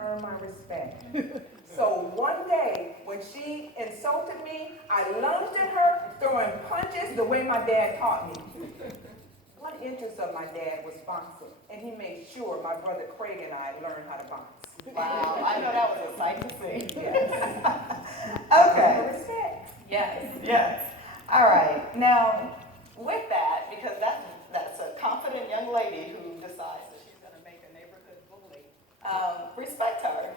earn my respect. So one day, when she insulted me, I lunged at her, throwing punches the way my dad taught me. One interest of my dad was boxing, and he made sure my brother Craig and I learned how to box. Wow, I know that was a sight to see. Yes. Okay. Respect. Yes, yes. All right. Now, with that, because that's a confident young lady who decides that she's going to make a neighborhood bully, respect her.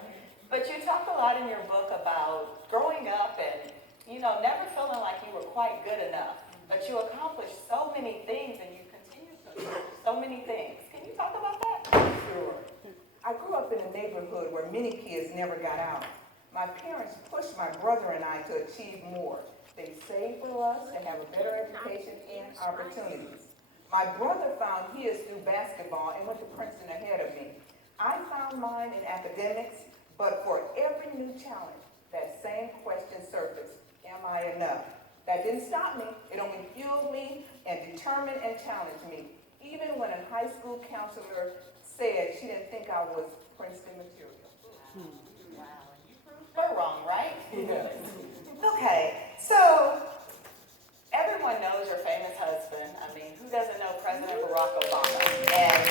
But you talk a lot in your book about growing up and, never feeling like you were quite good enough. But you accomplished so many things and you continue to accomplish so many things. Can you talk about that? Sure. I grew up in a neighborhood where many kids never got out. My parents pushed my brother and I to achieve more. They saved for us to have a better education and opportunities. My brother found his through basketball and went to Princeton ahead of me. I found mine in academics, but for every new challenge, that same question surfaced: am I enough? That didn't stop me. It only fueled me and determined and challenged me. Even when a high school counselor said she didn't think I was Princeton material. Wow, and you proved her wrong, right? Yes. Okay, so everyone knows your famous husband. I mean, who doesn't know President Barack Obama? And,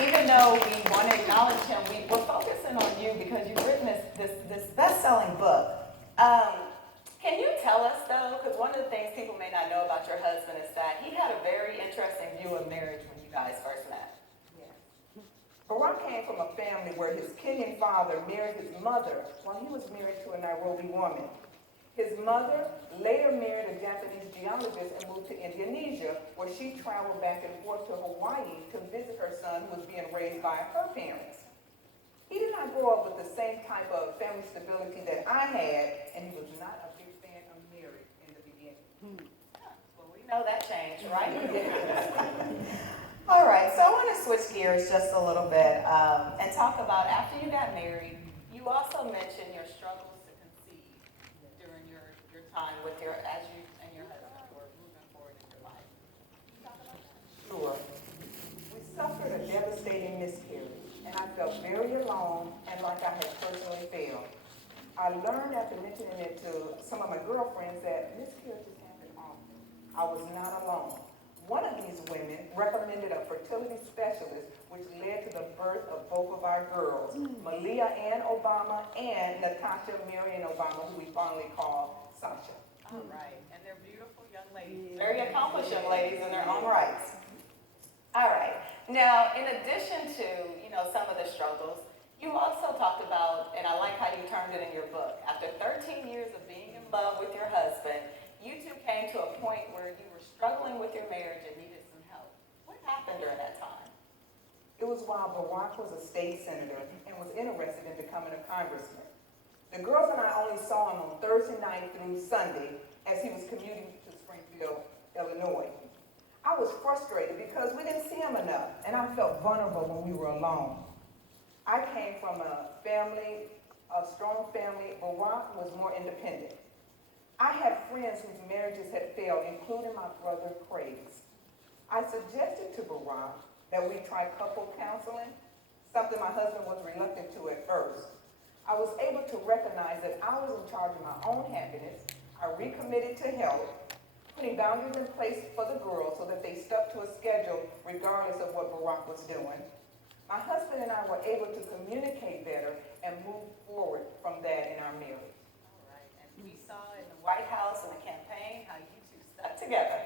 even though we want to acknowledge him, we're focusing on you because you've written this best-selling book. Can you tell us, though, because one of the things people may not know about your husband is that he had a very interesting view of marriage when you guys first met. Barack came from a family where his Kenyan father married his mother while he was married to a Nairobi woman. His mother later married a Japanese geologist and moved to Indonesia, where she traveled back and forth to Hawaii to visit her son, who was being raised by her parents. He did not grow up with the same type of family stability that I had, and he was not a big fan of marriage in the beginning. Well, we know that changed, right? All right, so I want to switch gears just a little bit and talk about after you got married, you also mentioned your struggles to conceive during your time with as you and your husband were moving forward in your life. Can you talk about that? Sure. We suffered a devastating miscarriage, and I felt very alone and like I had personally failed. I learned after mentioning it to some of my girlfriends that miscarriages happen often. I was not alone. One of these women recommended a fertility specialist, which led to the birth of both of our girls, Malia Ann Obama and Natasha Marion Obama, who we fondly call Sasha. All right, and they're beautiful young ladies, very accomplished young ladies in their own rights. All right, now in addition to, some of the struggles, you also talked about, and I like how you termed it in your book, after 13 years of being in love with your husband, you two came to a point where you were struggling with your marriage and needed some help. What happened during that time? It was while Barack was a state senator and was interested in becoming a congressman. The girls and I only saw him on Thursday night through Sunday as he was commuting to Springfield, Illinois. I was frustrated because we didn't see him enough, and I felt vulnerable when we were alone. I came from a strong family. Barack was more independent. I had friends whose marriages had failed, including my brother Craig's. I suggested to Barack that we try couple counseling, something my husband was reluctant to at first. I was able to recognize that I was in charge of my own happiness. I recommitted to health, putting boundaries in place for the girls so that they stuck to a schedule regardless of what Barack was doing. My husband and I were able to communicate better and move forward from that in our marriage. We saw in the White House and the campaign how you two stuck together.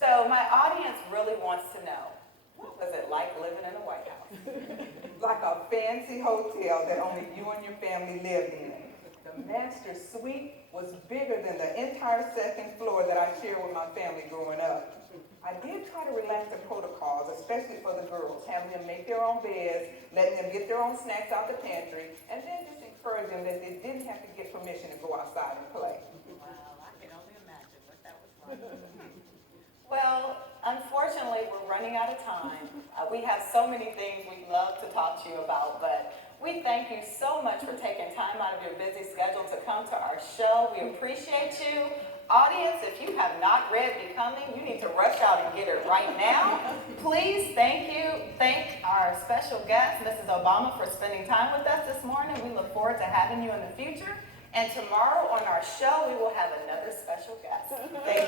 So my audience really wants to know, what was it like living in the White House? Like a fancy hotel that only you and your family lived in. The master suite was bigger than the entire second floor that I shared with my family growing up. I did try to relax the protocols, especially for the girls, having them make their own beds, letting them get their own snacks out the pantry, and then just encourage them that they didn't have to get permission to go outside and play. Wow, I can only imagine what that was like. Well, unfortunately, we're running out of time. We have so many things we'd love to talk to you about, but we thank you so much for taking time out of your busy schedule to come to our show. We appreciate you. Audience, if you have not read Becoming, you need to rush out and get it right now. Please, thank our special guest, Mrs. Obama, for spending time with us this morning. We look forward to having you in the future. And tomorrow on our show, we will have another special guest. Thank you.